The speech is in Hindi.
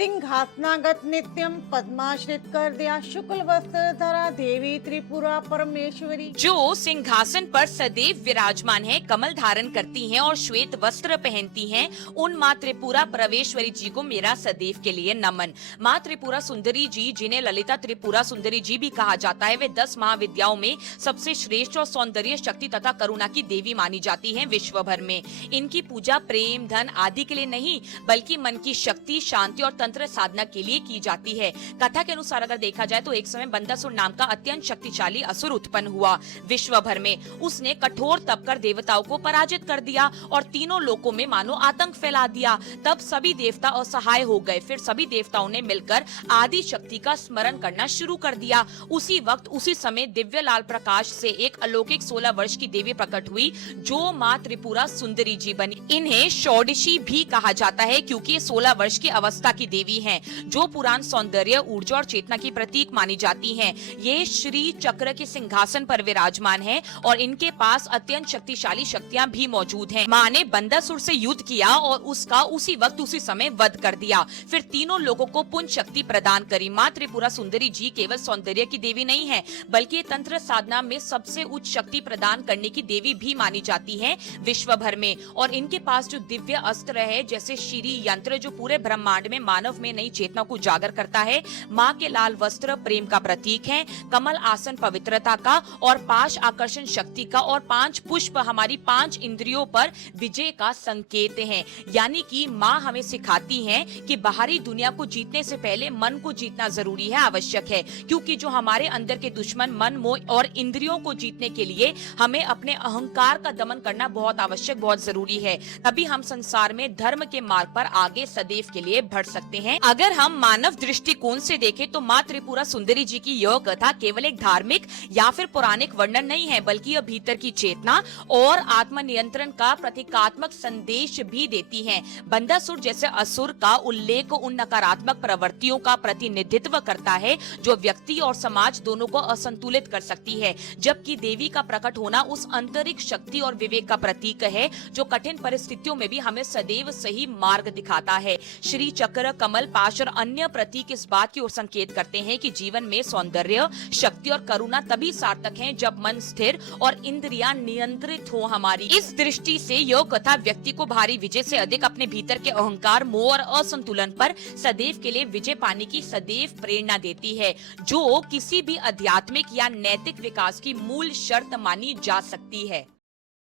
सिंहासनागत नित्यम पद्माश्रित कर दिया शुक्ल वस्त्र धरा देवी त्रिपुरा परमेश्वरी। जो सिंहासन पर सदैव विराजमान है, कमल धारण करती हैं और श्वेत वस्त्र पहनती हैं, उन माँ त्रिपुरा परमेश्वरी जी को मेरा सदैव के लिए नमन। माँ त्रिपुरा सुंदरी जी, जिन्हें ललिता त्रिपुरा सुंदरी जी भी कहा जाता है, वे 10 महाविद्याओं में सबसे श्रेष्ठ और सौंदर्य, शक्ति तथा करुणा की देवी मानी जाती हैं विश्व भर में। इनकी पूजा प्रेम, धन आदि के लिए नहीं, बल्कि मन की शक्ति, शांति और तंत्र साधना के लिए की जाती है। कथा के अनुसार अगर देखा जाए तो एक समय बंदासुर नाम का अत्यंत शक्तिशाली असुर उत्पन्न हुआ विश्व भर में। उसने कठोर तप कर देवताओं को पराजित कर दिया और तीनों लोकों में मानो आतंक फैला दिया। तब सभी देवता असहाय हो गए। फिर सभी देवताओं ने मिलकर आदि शक्ति का स्मरण करना शुरू कर दिया। उसी वक्त उसी समय दिव्य लाल प्रकाश से एक अलौकिक 16 वर्ष की देवी प्रकट हुई, जो माँ त्रिपुरा सुंदरी जी बनी। इन्हें षोडशी भी कहा जाता है, क्योंकि 16 वर्ष की अवस्था की देवी हैं, जो पुराण, सौंदर्य, ऊर्जा और चेतना की प्रतीक मानी जाती हैं। ये श्री चक्र के सिंहासन पर विराजमान हैं और इनके पास अत्यंत शक्तिशाली शक्तियां भी मौजूद हैं। माँ ने बंदासुर से युद्ध किया और उसका उसी वक्त उसी समय वध कर दिया। फिर तीनों लोगों को पुण्य शक्ति प्रदान करी। माँ त्रिपुरा सुंदरी जी केवल सौंदर्य की देवी नहीं है, बल्कि तंत्र साधना में सबसे उच्च शक्ति प्रदान करने की देवी भी मानी जाती है विश्व भर में। और इनके पास जो दिव्य अस्त्र है, जैसे श्री यंत्र, जो पूरे ब्रह्मांड में मानव में नई चेतना को उजागर करता है। माँ के लाल वस्त्र प्रेम का प्रतीक है, कमल आसन पवित्रता का और पाश आकर्षण शक्ति का, और 5 पुष्प हमारी 5 इंद्रियों पर विजय का संकेत हैं। यानी कि माँ हमें सिखाती हैं कि बाहरी दुनिया को जीतने से पहले मन को जीतना जरूरी है, आवश्यक है, क्योंकि जो हमारे अंदर के दुश्मन मन, मोह और इंद्रियों को जीतने के लिए हमें अपने अहंकार का दमन करना बहुत आवश्यक, बहुत जरूरी है। तभी हम संसार में धर्म के मार्ग पर आगे सदैव के लिए बढ़ सकते हैं। अगर हम मानव दृष्टिकोण से देखें तो माँ त्रिपुरा सुंदरी जी की यह कथा केवल एक धार्मिक या फिर पौराणिक वर्णन नहीं है, बल्कि यह भीतर की चेतना और आत्मनियंत्रण का प्रतीकात्मक संदेश भी देती है। बंदासुर जैसे असुर का उल्लेख उन नकारात्मक प्रवृत्तियों का प्रतिनिधित्व करता है जो व्यक्ति और समाज दोनों को असंतुलित कर सकती है, जबकि देवी का प्रकट होना उस आंतरिक शक्ति और विवेक का प्रतीक है जो कठिन परिस्थितियों में भी हमें सदैव सही मार्ग दिखाता है। श्री चक्र, कमल, पाश और अन्य प्रतीक इस बात की ओर संकेत करते हैं कि जीवन में सौंदर्य, शक्ति और करुणा तभी सार्थक हैं जब मन स्थिर और इंद्रियां नियंत्रित हो हमारी। इस दृष्टि से यह कथा व्यक्ति को भारी विजय से अधिक अपने भीतर के अहंकार, मोह और असंतुलन पर सदैव के लिए विजय पाने की सदैव प्रेरणा देती है, जो किसी भी आध्यात्मिक या नैतिक विकास की मूल शर्त मानी जा सकती है।